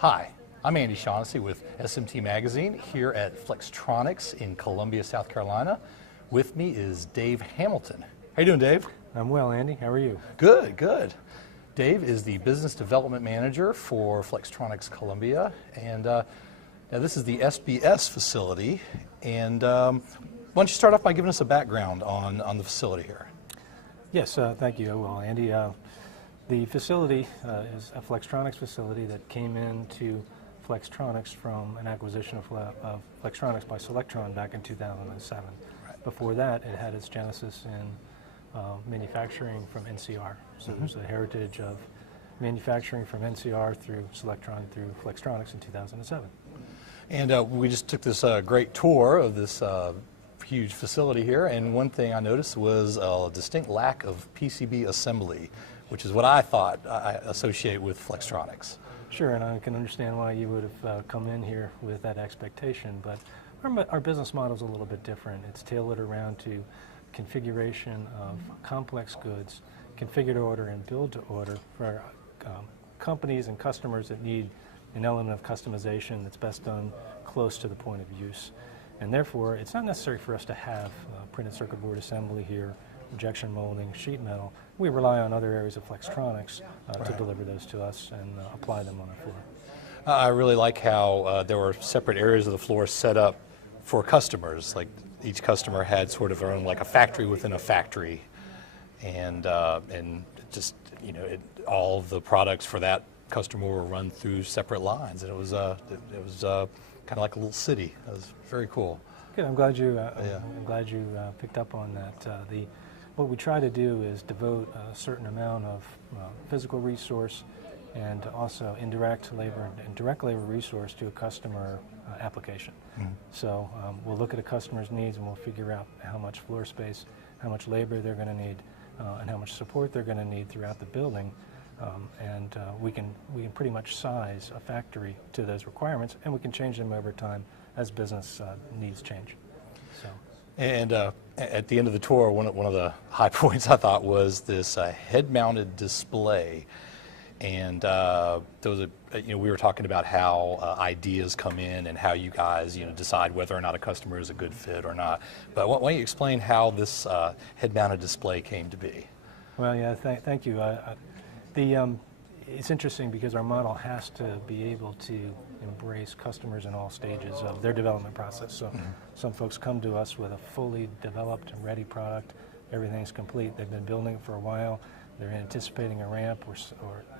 Hi, I'm Andy Shaughnessy with SMT Magazine here at Flextronics in Columbia, South Carolina. With me is Dave Hamilton. How you doing, Dave? I'm well, Andy. How are you? Good, good. Dave is the Business Development Manager for Flextronics Columbia, and now this is the SBS facility. And why don't you start off by giving us a background on the facility here? Yes, thank you. Well, Andy, the facility is a Flextronics facility that came into Flextronics from an acquisition of Flextronics by Selectron back in 2007. Right. Before that, it had its genesis in manufacturing from NCR. So there's a heritage of manufacturing from NCR through Selectron through Flextronics in 2007. And we just took this great tour of this huge facility here, and one thing I noticed was a distinct lack of PCB assembly, which is what I thought I associate with Flextronics. Sure, and I can understand why you would have come in here with that expectation, but our business model is a little bit different. It's tailored around to configuration of complex goods, configure to order and build to order for companies and customers that need an element of customization that's best done close to the point of use. And therefore, it's not necessary for us to have printed circuit board assembly here, injection molding, sheet metal. We rely on other areas of Flextronics to deliver those to us and apply them on our floor. I really like how there were separate areas of the floor set up for customers. Like each customer had sort of their own, like a factory within a factory, and just all of the products for that customer were run through separate lines, and it was kind of like a little city. It was very cool. Good. I'm glad you. I'm glad you picked up on that. What we try to do is devote a certain amount of physical resource and also indirect labor and direct labor resource to a customer application. Mm-hmm. So we'll look at a customer's needs and we'll figure out how much floor space, how much labor they're going to need, and how much support they're going to need throughout the building. And we can pretty much size a factory to those requirements, and we can change them over time as business needs change. So. And at the end of the tour, one of the high points I thought was this head-mounted display, and there was we were talking about how ideas come in and how you guys decide whether or not a customer is a good fit or not. But why don't you explain how this head-mounted display came to be? Well, yeah, thank you. It's interesting because our model has to be able to embrace customers in all stages of their development process. So some folks come to us with a fully developed and ready product. Everything's complete. They've been building it for a while. They're anticipating a ramp or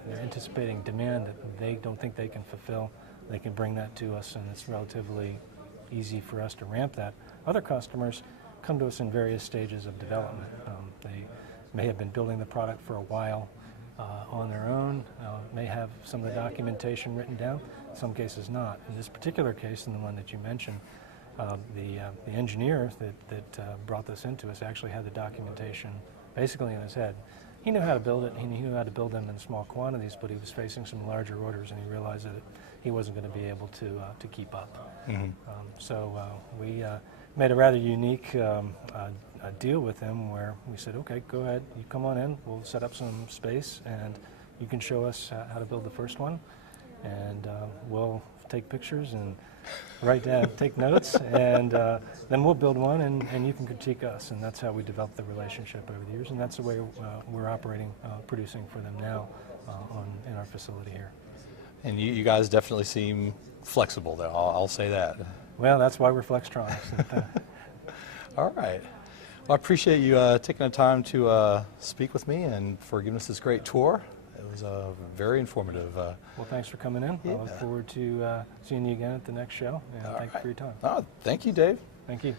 they're anticipating demand that they don't think they can fulfill. They can bring that to us, and it's relatively easy for us to ramp that. Other customers come to us in various stages of development. They may have been building the product for a while on their own, may have some of the documentation written down, in some cases not. In this particular case, in the one that you mentioned, the engineer that brought this into us actually had the documentation basically in his head. He knew how to build it, he knew how to build them in small quantities, but he was facing some larger orders and he realized that he wasn't going to be able to keep up. Mm-hmm. So we made a rather unique deal with him where we said, okay, go ahead, you come on in, we'll set up some space and you can show us how to build the first one, and we'll take pictures and write down, take notes, and then we'll build one and you can critique us, and that's how we developed the relationship over the years, and that's the way we're operating, producing for them now in our facility here. And you guys definitely seem flexible, though, I'll say that. Well, that's why we're Flextronics. All right. Well, I appreciate you taking the time to speak with me and for giving us this great tour. It was very informative. Well, thanks for coming in. Yeah. I look forward to seeing you again at the next show. And thank you for your time. Oh, thank you, Dave. Thank you.